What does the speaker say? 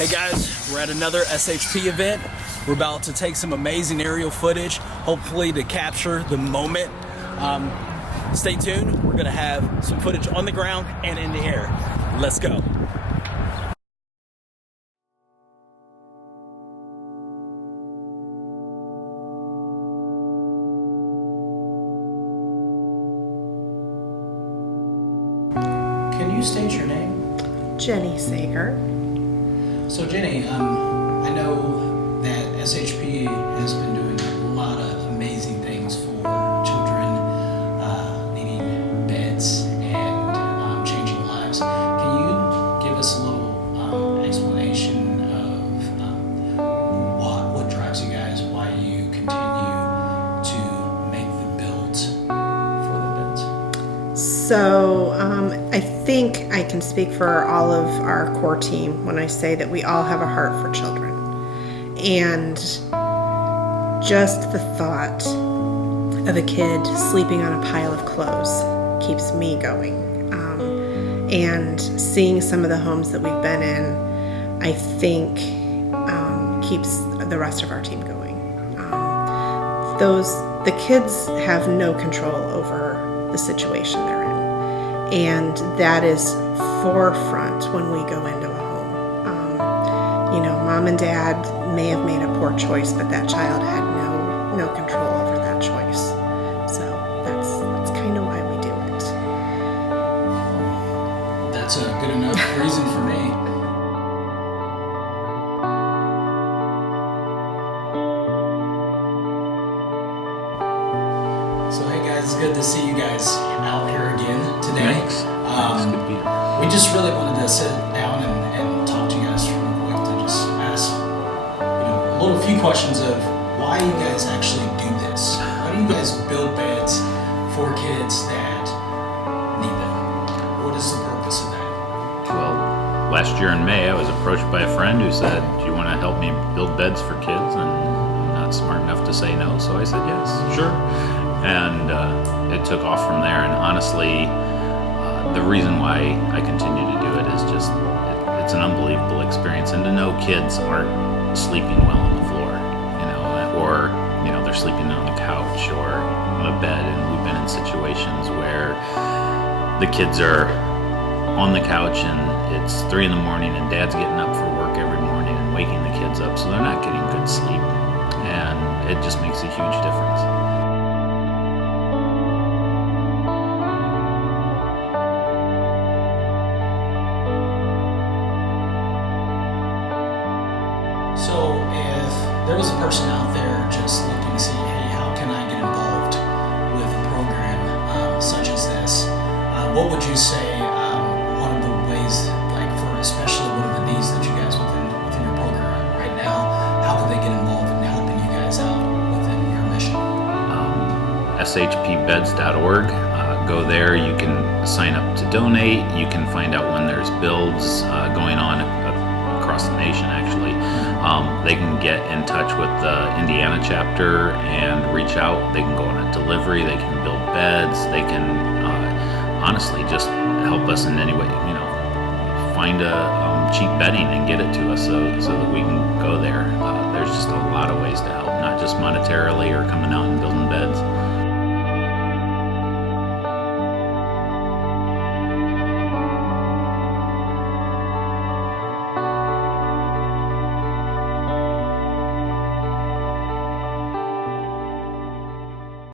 Hey guys, we're at another SHP event. We're about to take some amazing aerial footage, hopefully to capture the moment. Stay tuned, we're gonna have some footage on the ground and in the air. Let's go. Can you state your name? Jenny Sager. So Jenny, I know that SHP has been doing a lot of amazing things for children needing beds and changing lives. Can you give us a little explanation of what drives you guys, why you continue to make the builds for the beds? So I think I can speak for all of our core team when I say that we all have a heart for children. And just the thought of a kid sleeping on a pile of clothes keeps me going. And seeing some of the homes that we've been in, I think keeps the rest of our team going. The kids have no control over the situation they're in. And that is forefront when we go into a home. Mom and dad may have made a poor choice, but that child had no control over that choice. So that's kind of why we do it. That's a good enough reason for me. So hey guys, it's good to see you guys out here again today. Thanks. It's good to be here. We just really wanted to sit down and talk to you guys real quick to just ask, a few questions of why you guys actually do this. Why do you guys build beds for kids that need them? What is the purpose of that? Well, last year in May, I was approached by a friend who said, "Do you want to help me build beds for kids?" And I'm not smart enough to say no, so I said yes, sure. And it took off from there. And honestly, the reason why I continue to do it is just it's an unbelievable experience. And to know kids aren't sleeping well on the floor, or they're sleeping on the couch or on a bed. And we've been in situations where the kids are on the couch and it's 3 a.m. and dad's getting up for work every morning and waking the kids up, so they're not getting good sleep. And it just makes a huge difference. So if there was a person out there just looking to see, hey, how can I get involved with a program such as this, what would you say one of the ways, like for especially one of the needs that you guys within your program right now, how could they get involved in helping you guys out within your mission? shpbeds.org. Go there. You can sign up to donate. You can find out when there's builds going on across the nation, actually. They can get in touch with the Indiana chapter and reach out. They can go on a delivery. They can build beds. They can honestly just help us in any way. Find a cheap bedding and get it to us so that we can go there. There's just a lot of ways to help, not just monetarily or coming out and building beds.